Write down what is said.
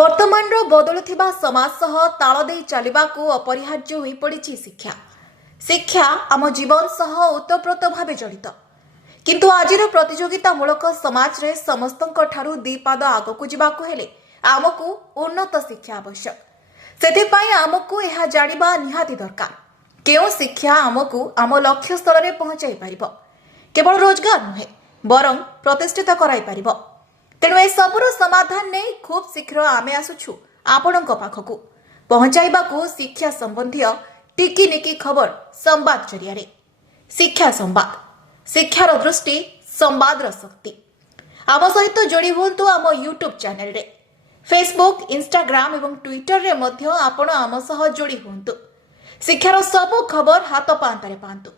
ବର୍ତ୍ତମାନର ବଦଳୁଥିବା ସମାଜ ସହ ତାଳ ଦେଇ ଚାଲିବାକୁ ଅପରିହାର୍ଯ୍ୟ ହୋଇପଡ଼ିଛି ଶିକ୍ଷା। ଶିକ୍ଷା ଆମ ଜୀବନ ସହ ଓତପ୍ରୋତ ଭାବେ ଜଡ଼ିତ। କିନ୍ତୁ ଆଜିର ପ୍ରତିଯୋଗିତାମୂଳକ ସମାଜରେ ସମସ୍ତଙ୍କ ଠାରୁ ଦି ପାଦ ଆଗକୁ ଯିବାକୁ ହେଲେ ଆମକୁ ଉନ୍ନତ ଶିକ୍ଷା ଆବଶ୍ୟକ। ସେଥିପାଇଁ ଆମକୁ ଏହା ଜାଣିବା ନିହାତି ଦରକାର କେଉଁ ଶିକ୍ଷା ଆମକୁ ଆମ ଲକ୍ଷ୍ୟ ସ୍ଥଳରେ ପହଞ୍ଚାଇ ପାରିବ, କେବଳ ରୋଜଗାର ନୁହେଁ ବରଂ ପ୍ରତିଷ୍ଠିତ କରାଇପାରିବ। ତେଣୁ ଏସବୁର ସମାଧାନ ନେଇ ଖୁବ୍ ଶୀଘ୍ର ଆମେ ଆସୁଛୁ ଆପଣଙ୍କ ପାଖକୁ ପହଞ୍ଚାଇବାକୁ ଶିକ୍ଷା ସମ୍ବନ୍ଧୀୟ ଟିକିନିକି ଖବର ସମ୍ବାଦ ଜରିଆରେ। ଶିକ୍ଷା ସମ୍ବାଦ, ଶିକ୍ଷାର ଦୃଷ୍ଟି, ସମ୍ବାଦର ଶକ୍ତି। ଆମ ସହିତ ଯୋଡ଼ି ହୁଅନ୍ତୁ ଆମ ୟୁଟ୍ୟୁବ୍ ଚ୍ୟାନେଲରେ। ଫେସବୁକ୍, ଇନଷ୍ଟାଗ୍ରାମ ଏବଂ ଟ୍ୱିଟରରେ ମଧ୍ୟ ଆପଣ ଆମ ସହ ଯୋଡ଼ି ହୁଅନ୍ତୁ। ଶିକ୍ଷାର ସବୁ ଖବର ହାତ ପାଆନ୍ତାରେ ପାଆନ୍ତୁ।